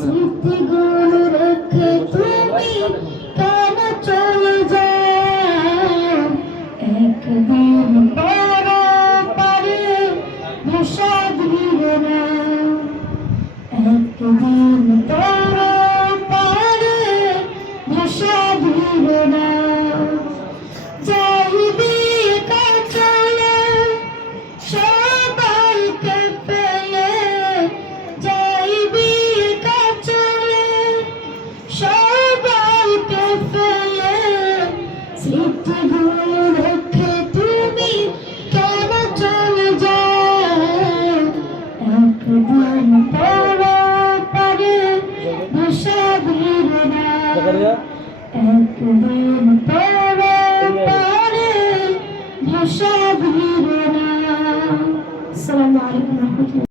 স্মৃতিগুলো রেখে তুমি কেন চলে যাও? একদিন পর পারে ভাষা দিবে না, একদিন পর পারে ভাষা দিবে না। চাইবি একা চলে সবাইকে পেলে, চাইবি একা চলে সবাইকে ফেলে, স্মৃতিগুলো রেখে তুমি কেন চলে যাও? একদিন পর পারে ভাষা দিবে না, একদিন পর পারে ভাষা দিবে না। আসসালামু আলাইকুম।